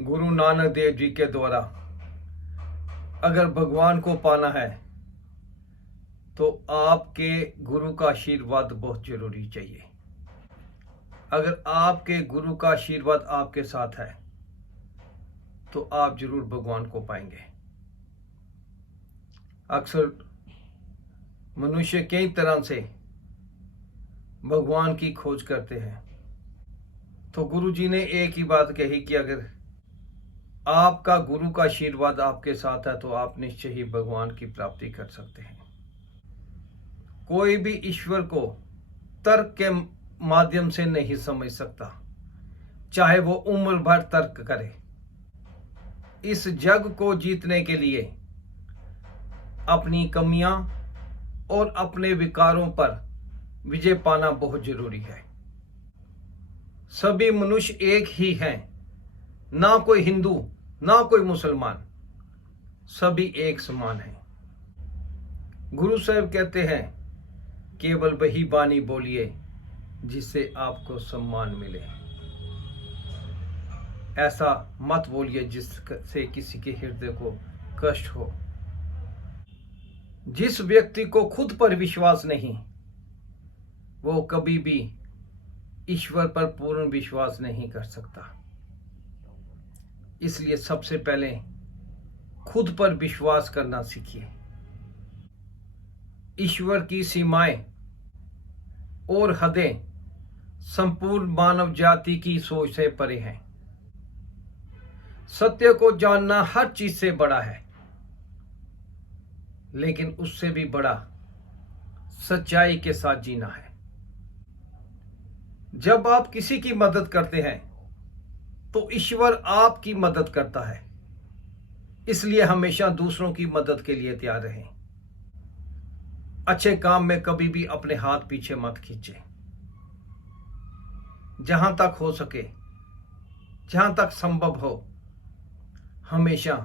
गुरु नानक देव जी के द्वारा अगर भगवान को पाना है तो आपके गुरु का आशीर्वाद बहुत जरूरी चाहिए। अगर आपके गुरु का आशीर्वाद आपके साथ है तो आप जरूर भगवान को पाएंगे। अक्सर मनुष्य कई तरह से भगवान की खोज करते हैं, तो गुरु जी ने एक ही बात कही कि अगर आपका गुरु का आशीर्वाद आपके साथ है तो आप निश्चय ही भगवान की प्राप्ति कर सकते हैं। कोई भी ईश्वर को तर्क के माध्यम से नहीं समझ सकता, चाहे वो उम्र भर तर्क करे। इस जग को जीतने के लिए अपनी कमियां और अपने विकारों पर विजय पाना बहुत जरूरी है। सभी मनुष्य एक ही हैं, ना कोई हिंदू ना कोई मुसलमान, सभी एक समान हैं। गुरु साहब कहते हैं केवल वही वाणी बोलिए जिससे आपको सम्मान मिले। ऐसा मत बोलिए जिससे किसी के हृदय को कष्ट हो। जिस व्यक्ति को खुद पर विश्वास नहीं, वो कभी भी ईश्वर पर पूर्ण विश्वास नहीं कर सकता। इसलिए सबसे पहले खुद पर विश्वास करना सीखिए। ईश्वर की सीमाएं और हदें संपूर्ण मानव जाति की सोच से परे हैं। सत्य को जानना हर चीज से बड़ा है, लेकिन उससे भी बड़ा सच्चाई के साथ जीना है। जब आप किसी की मदद करते हैं तो ईश्वर आपकी मदद करता है। इसलिए हमेशा दूसरों की मदद के लिए तैयार रहें। अच्छे काम में कभी भी अपने हाथ पीछे मत खींचें। जहां तक हो सके, जहां तक संभव हो, हमेशा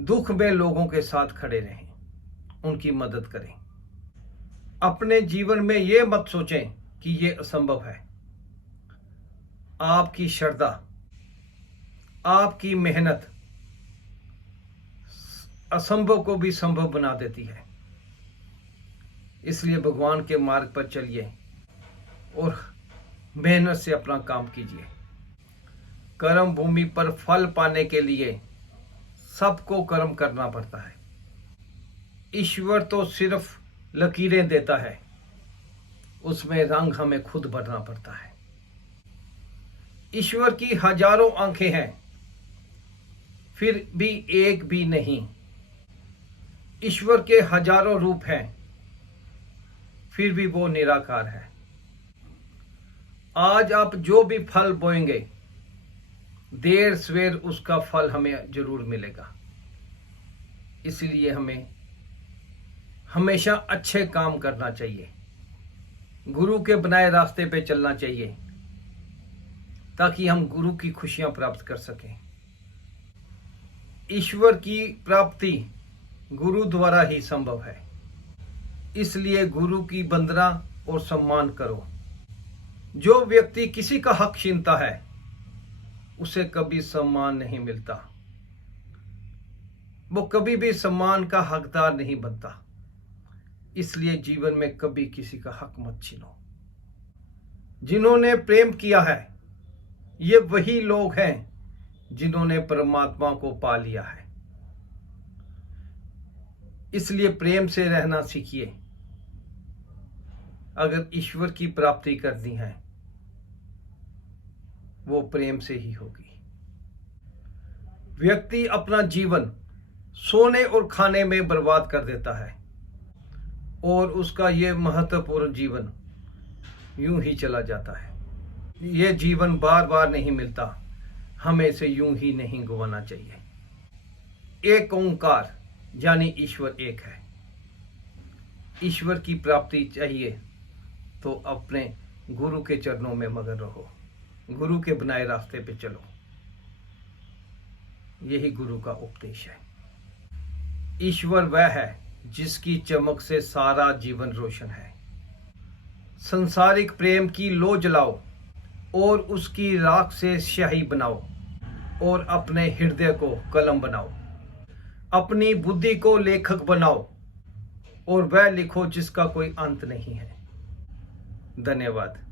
दुख में लोगों के साथ खड़े रहें, उनकी मदद करें। अपने जीवन में यह मत सोचें कि यह असंभव है। आपकी श्रद्धा, आपकी मेहनत असंभव को भी संभव बना देती है। इसलिए भगवान के मार्ग पर चलिए और मेहनत से अपना काम कीजिए। कर्म भूमि पर फल पाने के लिए सबको कर्म करना पड़ता है। ईश्वर तो सिर्फ लकीरें देता है, उसमें रंग हमें खुद भरना पड़ता है। ईश्वर की हजारों आंखें हैं, फिर भी एक भी नहीं। ईश्वर के हजारों रूप हैं, फिर भी वो निराकार है। आज आप जो भी फल बोएंगे, देर सवेर उसका फल हमें जरूर मिलेगा। इसलिए हमें हमेशा अच्छे काम करना चाहिए, गुरु के बनाए रास्ते पे चलना चाहिए, ताकि हम गुरु की खुशियां प्राप्त कर सकें। ईश्वर की प्राप्ति गुरु द्वारा ही संभव है। इसलिए गुरु की वंदना और सम्मान करो। जो व्यक्ति किसी का हक छीनता है उसे कभी सम्मान नहीं मिलता, वो कभी भी सम्मान का हकदार नहीं बनता। इसलिए जीवन में कभी किसी का हक मत छीनो। जिन्होंने प्रेम किया है, ये वही लोग हैं जिन्होंने परमात्मा को पा लिया है। इसलिए प्रेम से रहना सीखिए। अगर ईश्वर की प्राप्ति करनी है, वो प्रेम से ही होगी। व्यक्ति अपना जीवन सोने और खाने में बर्बाद कर देता है और उसका ये महत्वपूर्ण जीवन यूं ही चला जाता है। ये जीवन बार बार नहीं मिलता, हमें इसे यूं ही नहीं गंवाना चाहिए। एक ओंकार यानी ईश्वर एक है। ईश्वर की प्राप्ति चाहिए तो अपने गुरु के चरणों में मगन रहो, गुरु के बनाए रास्ते पे चलो। यही गुरु का उपदेश है। ईश्वर वह है जिसकी चमक से सारा जीवन रोशन है। संसारिक प्रेम की लो जलाओ, और उसकी राख से स्याही बनाओ और अपने हृदय को कलम बनाओ। अपनी बुद्धि को लेखक बनाओ और वह लिखो जिसका कोई अंत नहीं है। धन्यवाद।